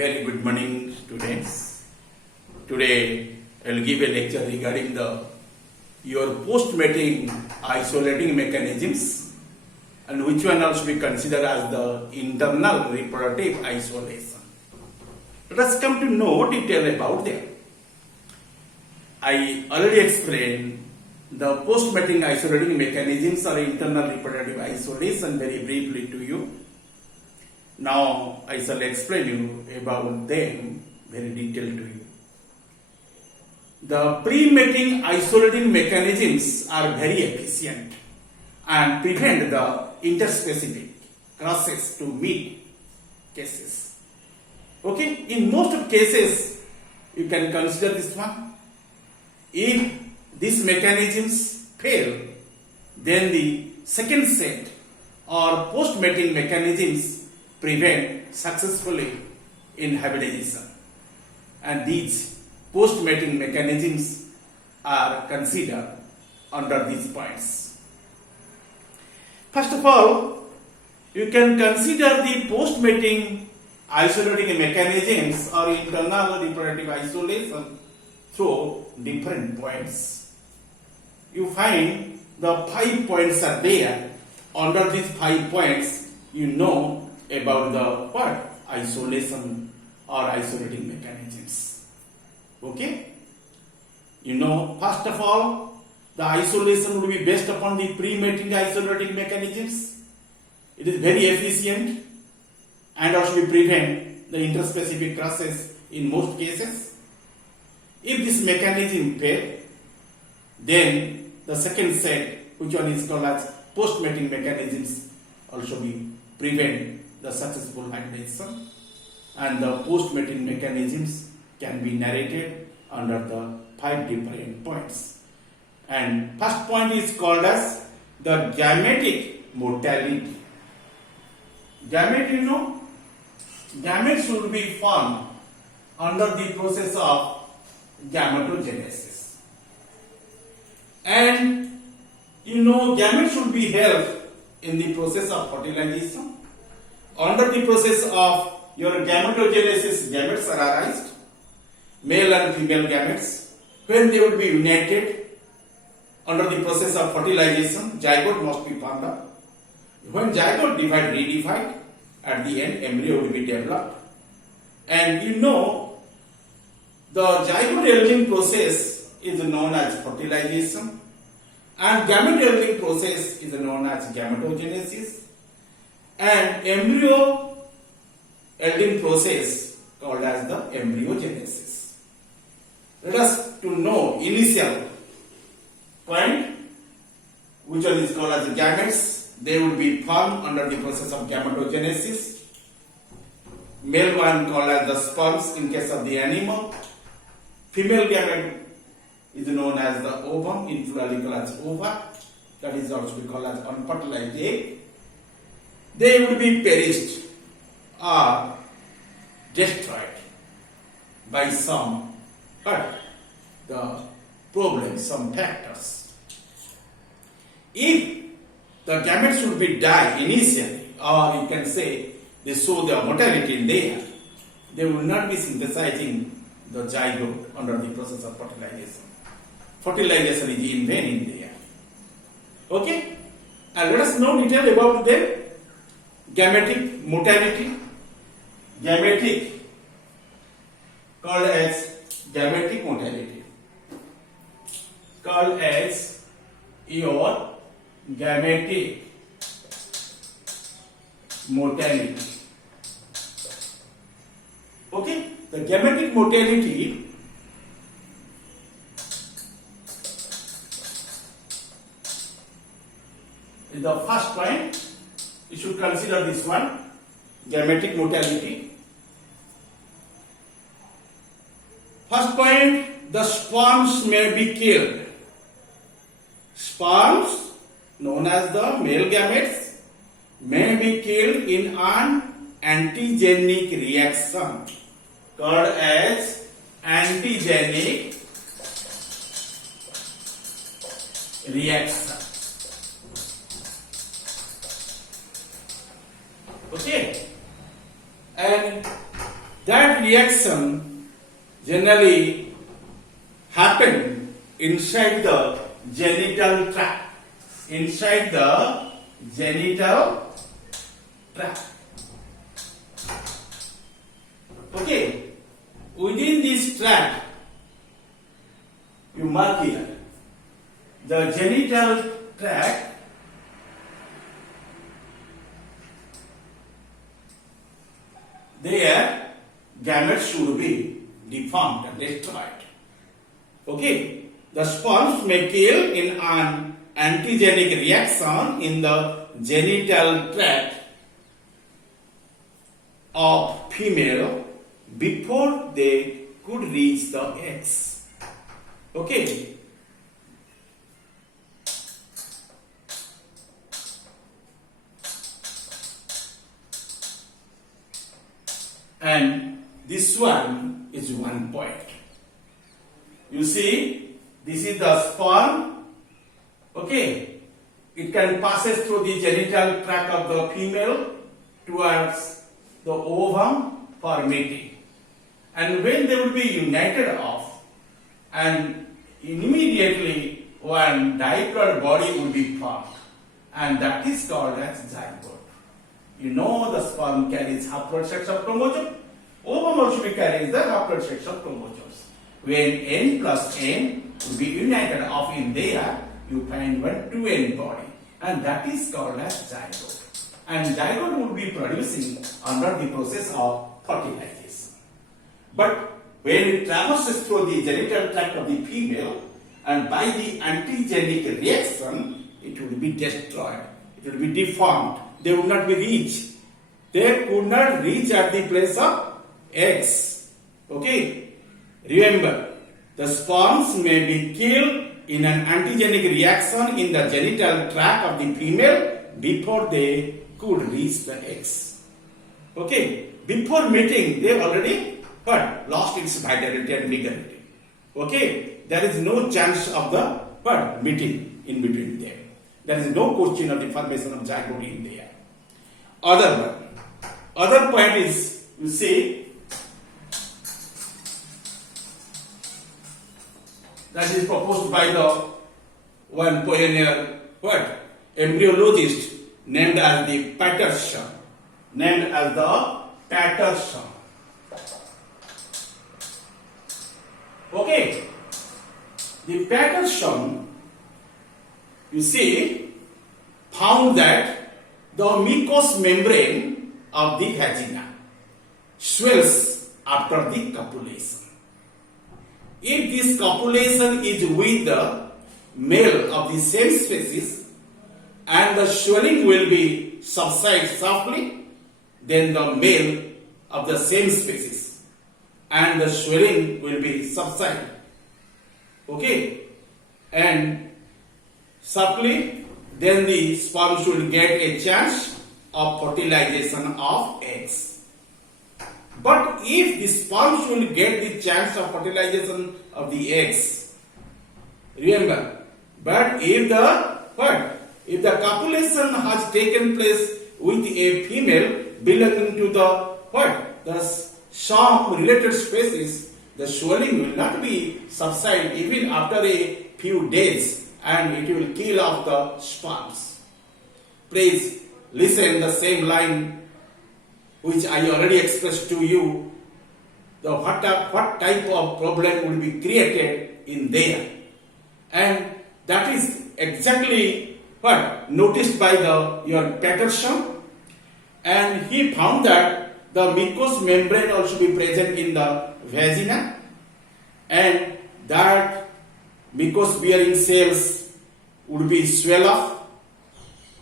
Very good morning, students. Today I will give a lecture regarding your post-mating isolating mechanisms and which one also be considered as the internal reproductive isolation. Let us come to know detail about them. I already explained the post-mating isolating mechanisms or internal reproductive isolation very briefly to you. Now I shall explain you about them very detailed to you. The pre-mating isolating mechanisms are very efficient and prevent the interspecific crosses to meet cases. Okay, in most of cases you can consider this one. If these mechanisms fail, then the second set or post-mating mechanisms prevent successfully in hybridization, and these post-mating mechanisms are considered under these points. First of all, you can consider the post-mating isolating mechanisms or internal reproductive isolation through different points. You find the 5 points are there. Under these 5 points, you know about the what? Isolation or isolating mechanisms. Okay? You know, first of all, the isolation will be based upon the pre-mating isolating mechanisms. It is very efficient and also will prevent the interspecific crosses in most cases. If this mechanism fails, then the second set, which one is called as post-mating mechanisms, also will prevent the successful hybridization, and the post-mating mechanisms can be narrated under the 5 different points. And first point is called as the gametic motility. Gamete, you know, gametes should be formed under the process of gametogenesis, and you know gametes should be held in the process of fertilization. Under the process of your gametogenesis, gametes are arised, male and female gametes. When they would be united under the process of fertilization, zygote must be formed up. When zygote divide, redivide, at the end embryo will be developed. And you know the zygote yielding process is known as fertilization, and gamete yielding process is known as gametogenesis, and embryo yielding process called as the embryogenesis. Let us to know initial point, which one is called as the gametes. They will be formed under the process of gametogenesis. Male one called as the sperms in case of the animal. Female gamete is known as the ovum, in plurally called as ova. That is also called as unfertilized egg. They would be perished or destroyed by some the problems, some factors. If the gametes should be die initially, or you can say they show their mortality in there, they will not be synthesizing the zygote under the process of fertilization. Fertilization is in vain in there. Okay? And let us know detail about them. Gametic motility. Gametic called as gametic motility. Called as your gametic motility. Okay, the gametic motility is the first point. You should consider this one, gametic motility. First point, the sperms may be killed. Sperms, known as the male gametes, may be killed in an antigenic reaction called as antigenic reaction. Okay, and that reaction generally happen inside the genital tract. Inside the genital tract. Okay, within this tract, you mark here the genital tract. Their gametes should be deformed and destroyed. Okay, the sperms may kill in an antigenic reaction in the genital tract of female before they could reach the eggs. Okay. And this one is one point. You see, this is the sperm. Okay, it can passes through the genital tract of the female towards the ovum for mating. And when they will be united off, and immediately one diploid body will be formed, and that is called as zygote. You know the sperm carries haploid sets of chromosomes. Ovum also carries the haploid sets of chromosomes. When N plus N will be united off in there, you find one 2N body, and that is called as zygote. And zygote will be producing under the process of fertilization. But when it traverses through the genital tract of the female, and by the antigenic reaction, it will be destroyed. It will be deformed. They will not be reached. They could not reach at the place of eggs. Okay. Remember, the sperms may be killed in an antigenic reaction in the genital tract of the female before they could reach the eggs. Okay. Before mating, they already lost its vitality and vitality. Okay. There is no chance of the meeting in between them. There is no question of the formation of zygote in there. Other point is, you see, that is proposed by the one pioneer embryologist named as the Patterson. Okay, the Patterson, you see, found that the mucous membrane of the vagina swells after the copulation. If this copulation is with the male of the same species and the swelling will be subside softly, then the male of the same species and the swelling will be subside. Okay, and softly, then the sperm should get a chance of fertilization of eggs. But if the sperm should get the chance of fertilization of the eggs, remember, but if the copulation has taken place with a female belonging to the some related species, the swelling will not be subside even after a few days, and it will kill off the sperms. Please listen the same line which I already expressed to you. What type of problem will be created in there, and that is exactly noticed by your Patterson, and he found that the mucous membrane also be present in the vagina, and that mucous bearing cells would be swell up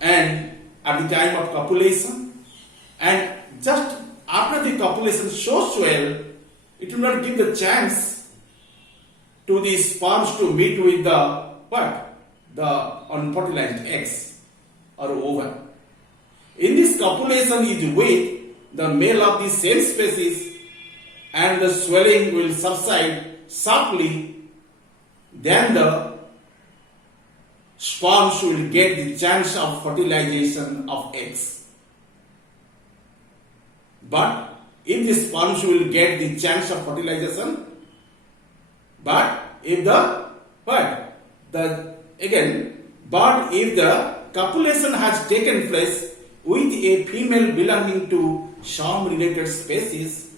and at the time of copulation, and just after the copulation so swell, it will not give the chance to the sperms to meet with the unfertilized eggs or ovum. In this copulation is with the male of the same species, and the swelling will subside softly, then the sperms will get the chance of fertilization of eggs. But if the sperms will get the chance of fertilization, but if the copulation has taken place with a female belonging to some related species,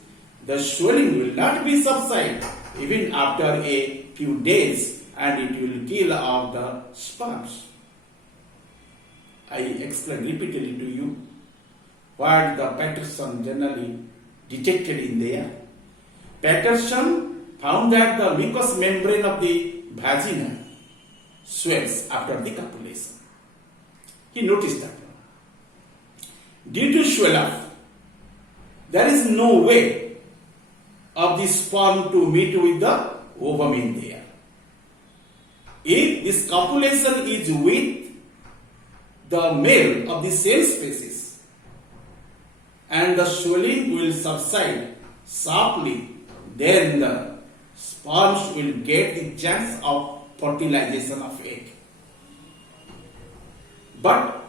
the swelling will not be subside even after a few days, and it will kill off the sperms. I explained repeatedly to you what the Patterson generally detected in there. Patterson found that the mucous membrane of the vagina swells after the copulation. He noticed that. Due to swell up, there is no way of the sperm to meet with the ovum in there. If this copulation is with the male of the same species, and the swelling will subside sharply, then the sperms will get the chance of fertilization of egg. But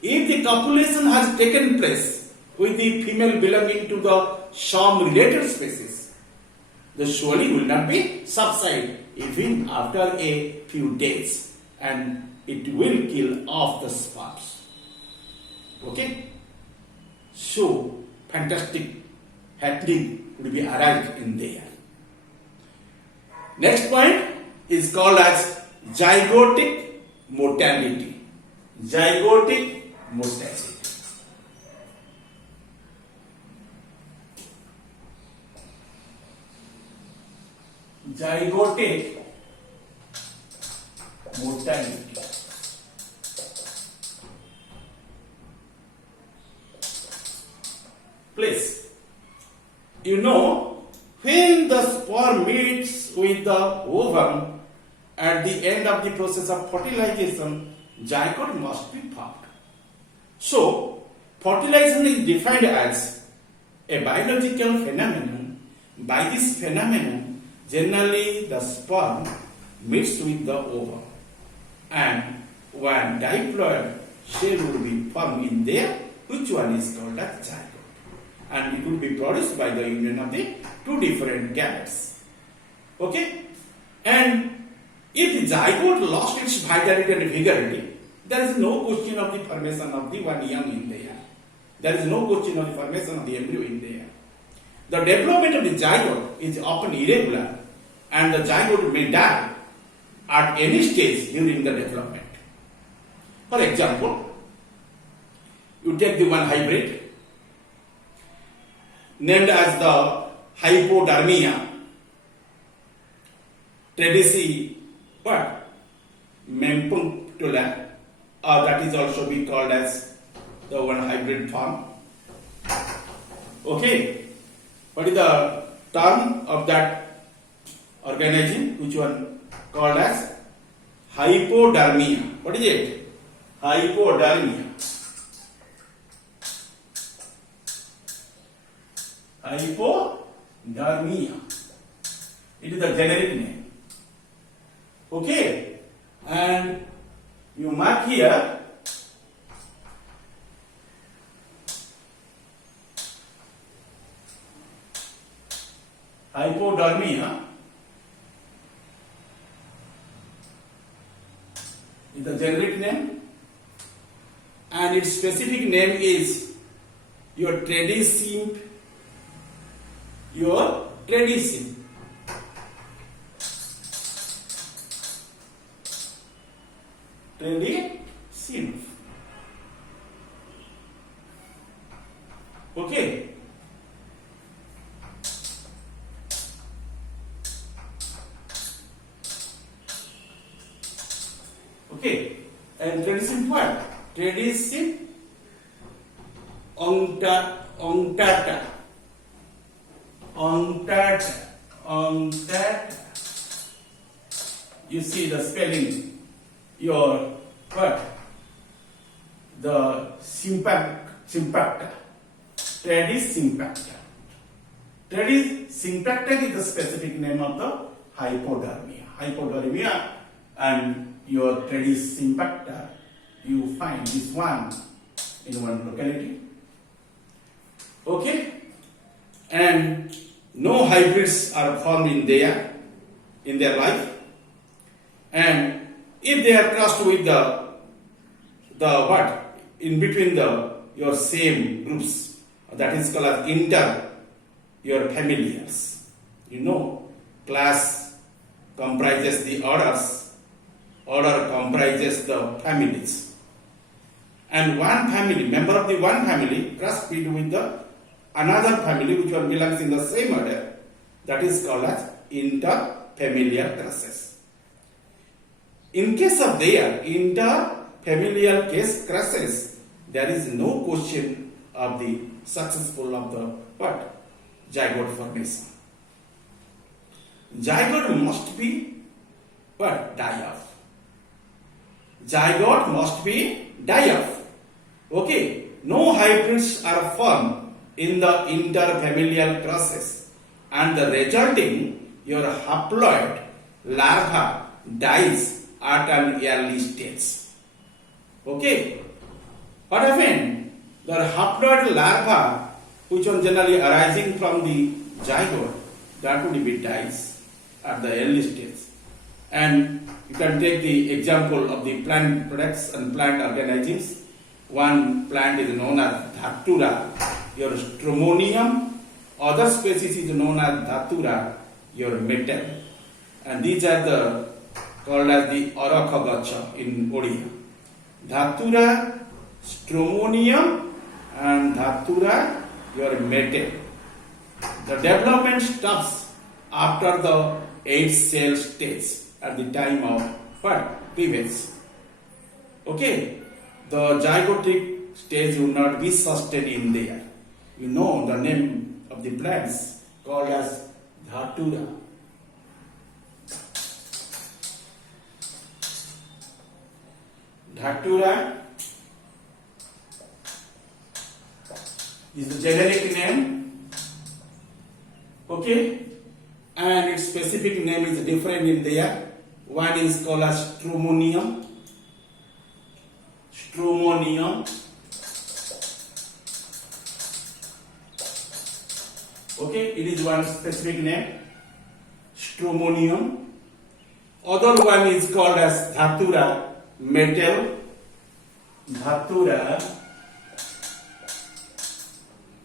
if the copulation has taken place with the female belonging to the some related species, the swelling will not be subside even after a few days, and it will kill off the sperms. Okay? So, fantastic happening will be arrived in there. Next point is called as zygotic mortality. Zygotic mortality. Zygotic mortality. Please, you know, when the sperm meets with the ovum at the end of the process of fertilization, zygote must be formed. So, fertilization is defined as a biological phenomenon. By this phenomenon, generally the sperm meets with the ovum, and one diploid cell will be formed in there, which one is called as zygote. And it will be produced by the union of the two different gametes. Okay? And if the zygote lost its vitality and vigority, there is no question of the formation of the one young in there. There is no question of the formation of the embryo in there. The development of the zygote is often irregular, and the zygote may die at any stage during the development. For example, you take the one hybrid named as the Hypodermia tedesii mempunctula, or that is also be called as the one hybrid form. Okay, what is the term of that organism? Which one called as hypodermia? What is it? Hypodermia. Hypodermia. It is the generic name. Okay, and you mark here hypodermia is the generic name, and its specific name is your tredicine. Your tredicine. Tredicine. Okay. Okay. And tredicine what? Tredicine ongtata. You see the spelling. Your what? The sympacta. Tredis sympacta. Tredis sympacta is the specific name of the hypodermia. Hypodermia and your Tredis sympacta, you find this one in one locality. Okay. and no hybrids are formed in their life. And if they are crossed with the what in between your same groups, that is called as your familiars. You know, class comprises the orders, order comprises the families, and one family, member of the one family crossed with the another family which one belongs in the same order, that is called as interfamilial crosses. In case of their interfamilial case crosses, there is no question of the successful of the what? Zygote formation. Zygote must be what? Die off. Zygote must be die off. Okay, no hybrids are formed in the interfamilial crosses, and the resulting your haploid larva dies at an early stage. Okay, what happened? The haploid larva, which one generally arising from the zygote, that would be dies at the early stage. And you can take the example of the plant products and plant organisms. One plant is known as Datura, your Stramonium. Other species is known as Datura, your metal. And these are called as the Arakagatcha in Odia. Datura, Stramonium, and Datura, your metal. The development stops after the 8 cell stage at the time of what? Cleavage. Okay. The zygotic stage will not be sustained in there. You know the name of the plants called as Datura. Datura is the generic name. Okay. And its specific name is different in there. One is called as Stramonium. Okay, it is one specific name, Stramonium. Other one is called as Datura metal. Datura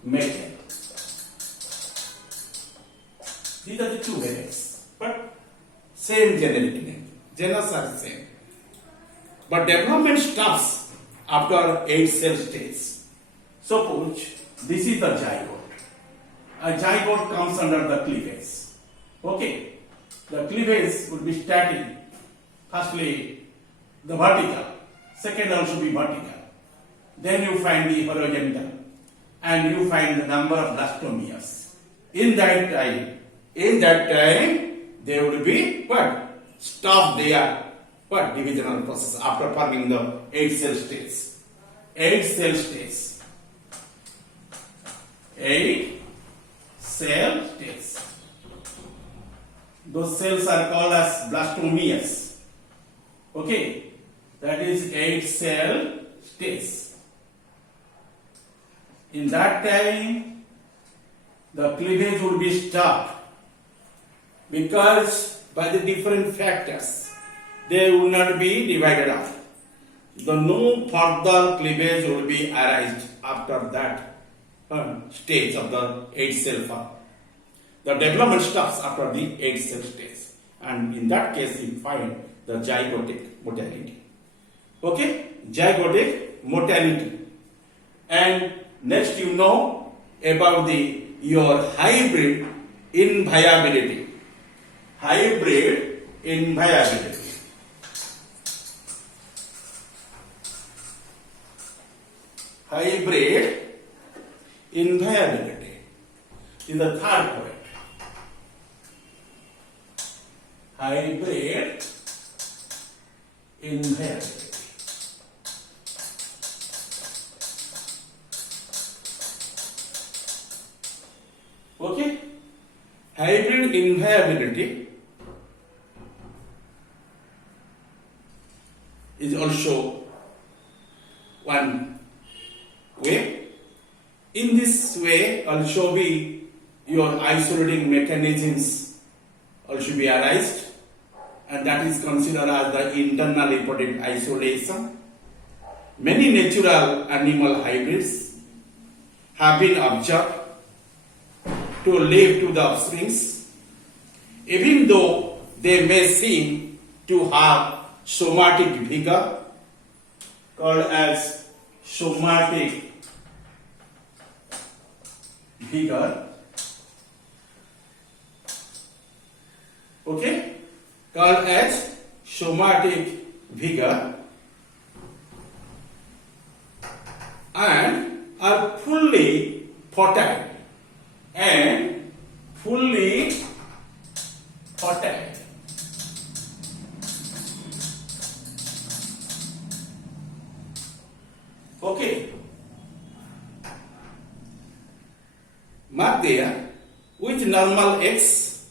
metal. These are the two genus, but same generic name. Genus are same. But development stops after 8 cell stage. Suppose this is the zygote. A zygote comes under the cleavage. Okay. The cleavage would be static. Firstly, the vertical. Second also be vertical. Then you find the horizontal. And you find the number of blastomeres. In that time, there would be what? Stop their what? Divisional process after forming the 8 cell stage. 8 cell stage. 8 cell stage. Those cells are called as blastomeres. Okay. That is 8 cell stage. In that time, the cleavage would be stopped because by the different factors, they will not be divided up. The no further cleavage will be arised after that stage of the 8 cell form. The development stops after the 8 cell stage, and in that case you find the zygotic motility. Okay, zygotic motility. And next you know about your hybrid inviability. Hybrid inviability. Hybrid inviability is the third point. Hybrid inviability. Okay? Hybrid inviability is also one way. In this way also we your isolating mechanisms should be arised, and that is considered as the internal reported isolation. Many natural animal hybrids have been observed to live to the offsprings, even though they may seem to have somatic vigor, called as somatic vigor. Okay, called as somatic vigor, and are fully fertile and fully fertile. Okay, mark there with normal eggs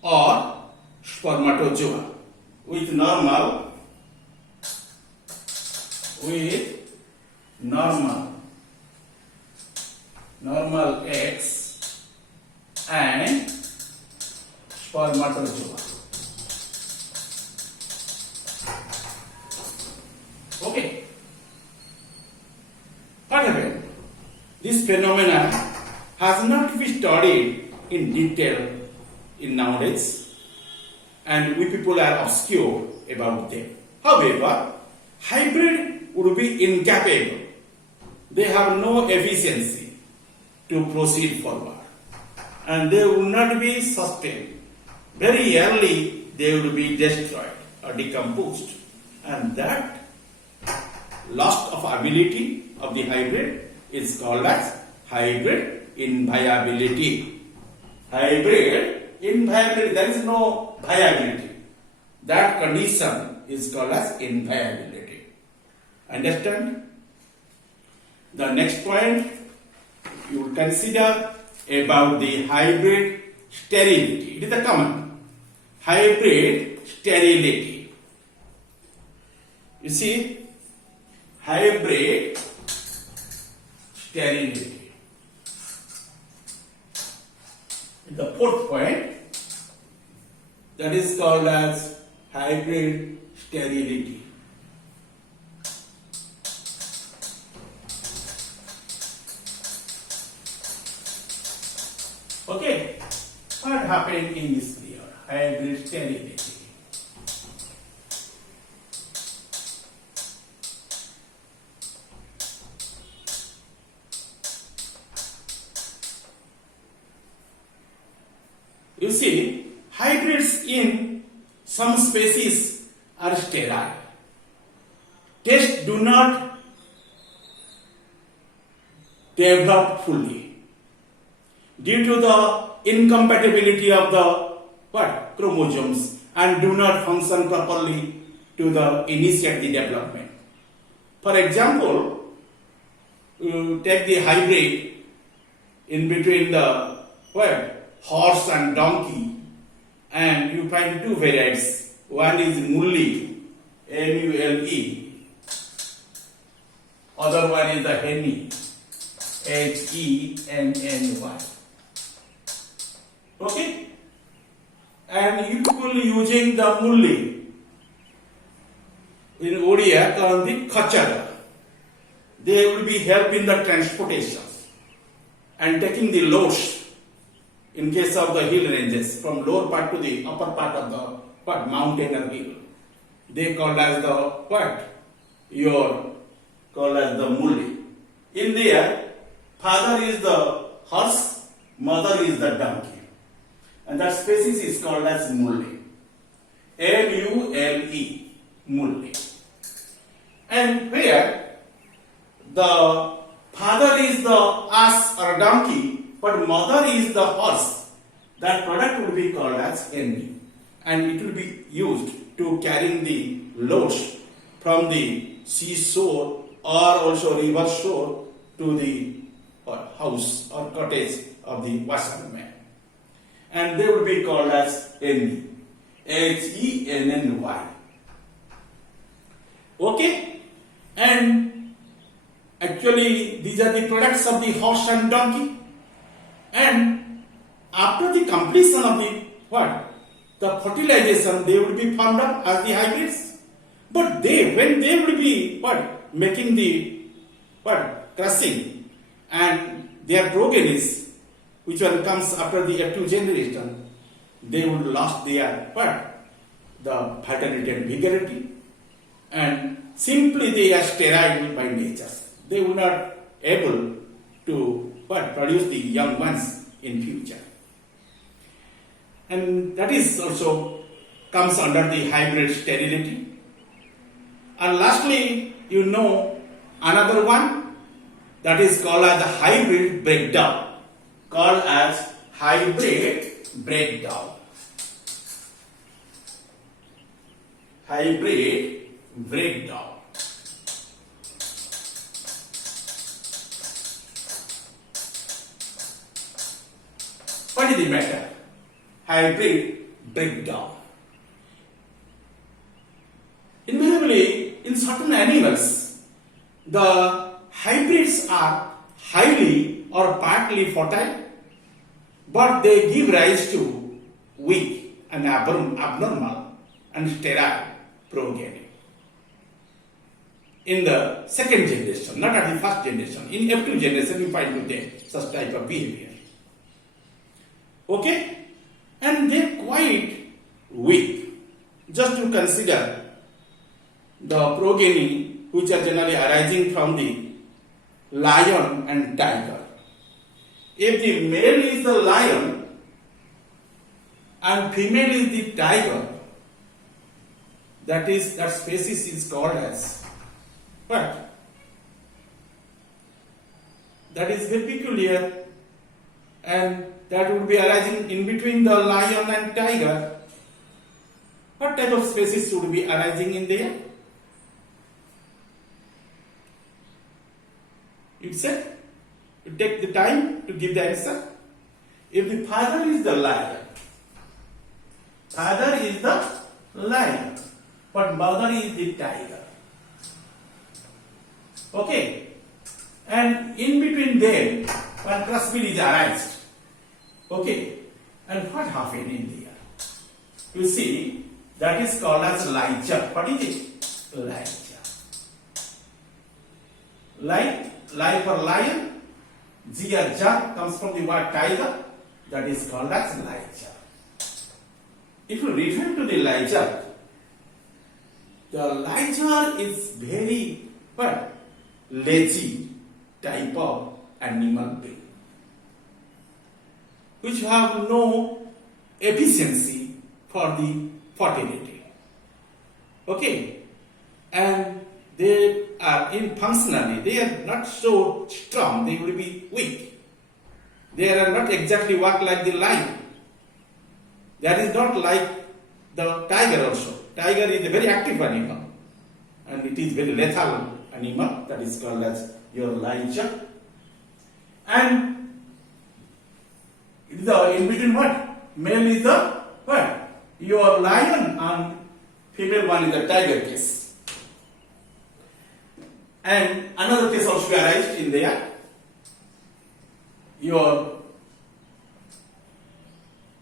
or spermatozoa, with normal eggs and spermatozoa. Okay. However, this phenomenon has not been studied in detail in nowadays, and we people are obscure about them. However, hybrid would be incapable. They have no efficiency to proceed forward, and they will not be sustained. Very early, they will be destroyed or decomposed, and that loss of ability of the hybrid is called as hybrid inviability. Hybrid inviability, there is no viability. That condition is called as inviability. Understand? The next point you will consider about the hybrid sterility. It is a common. Hybrid sterility. You see, hybrid sterility. The fourth point, that is called as hybrid sterility. Okay, what happened in this period? Hybrid sterility. You see, hybrids in some species are sterile. Tests do not develop fully due to the incompatibility of the chromosomes, and do not function properly to the initiate the development. For example, you take the hybrid in between the horse and donkey, and you find two varieties. One is muley, M-U-L-E. Other one is the henny, H-E-N-N-Y. Okay? And you people using the muley in Odia called the khachara. They will be help in the transportation and taking the loads in case of the hill ranges from lower part to the upper part of the mountain or hill. They called as the called as the muley. In there, father is the horse, mother is the donkey. And that species is called as muley. M-U-L-E, muley. And where the father is the ass or donkey, but mother is the horse, that product will be called as henny. And it will be used to carrying the loads from the seashore or also river shore to the house or cottage of the washerman. And they will be called as henny. H-E-N-N-Y. Okay? And actually these are the products of the horse and donkey. And after the completion of the what? The fertilization, they would be formed up as the hybrids. But when they would be what? Making the what? Crushing, and their progenies, which one comes after the F2 generation, they would lost their what? The vitality and vigority, and simply they are sterile by nature. They will not able to what? Produce the young ones in future. And that is also comes under the hybrid sterility. And lastly, you know another one that is called as the hybrid breakdown. Called as hybrid breakdown. Hybrid breakdown. What is the matter? Hybrid breakdown. Invariably, in certain animals, the hybrids are highly or partly fertile, but they give rise to weak and abnormal and sterile progeny. In the second generation, not at the first generation, in F2 generation, you find with them such type of behavior. Okay? And they are quite weak. Just to consider the progeny which are generally arising from the lion and tiger. If the male is the lion and female is the tiger, that species is called as what? That is very peculiar, and that would be arising in between the lion and tiger. What type of species would be arising in there? You said, you take the time to give the answer. If the father is the lion, but mother is the tiger. Okay, and in between them, one crossbreed is arised. Okay, and what happened in there? You see, that is called as liger. What is it? Liger. Like for lion, G or ja comes from the word tiger. That is called as liger. If you return to the liger is very what? Lazy type of animal being, which have no efficiency for the fertility. Okay, and they are functionally, they are not so strong, they will be weak. They are not exactly work like the lion. That is not like the tiger also. Tiger is a very active animal, and it is very lethal animal, that is called as your liger. And it is the in between what? Male is the what? Your lion, and female one is the tiger case. And another case also arises in there. Your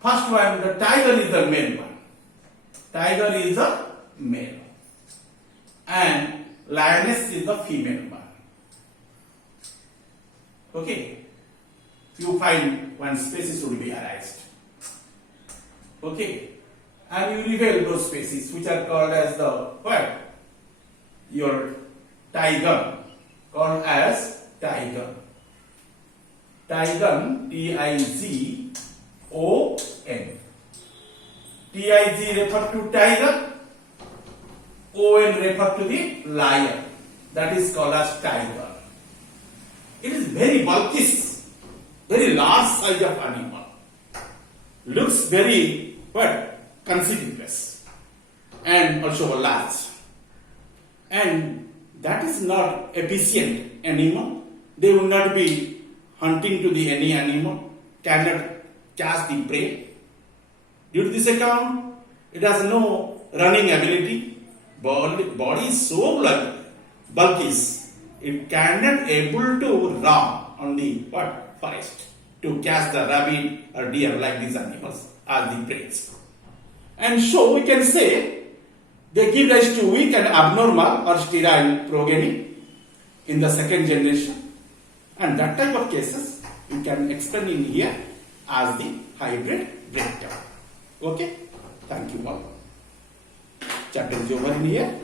first one, the tiger is the male one. Tiger is the male. And lioness is the female one. Okay. You find one species will be arised. Okay. And you reveal those species which are called as the what? Your tiger. Called as tiger. Tigon, T-I-G-O-N. T-I-G refers to tiger. O-N refers to the lion. That is called as tiger. It is very bulky, very large size of animal. Looks very what? Conspicuous. And also large. And that is not efficient animal. They will not be hunting to the any animal, cannot catch the prey. Due to this account, it has no running ability. Body is so bulky, it cannot able to run on the what? Forest. to catch the rabbit or deer like these animals as the prey. And so we can say they give rise to weak and abnormal or sterile progeny in the second generation, and that type of cases you can explain in here as the hybrid breakdown. Okay, thank you all. Chapter is over in here.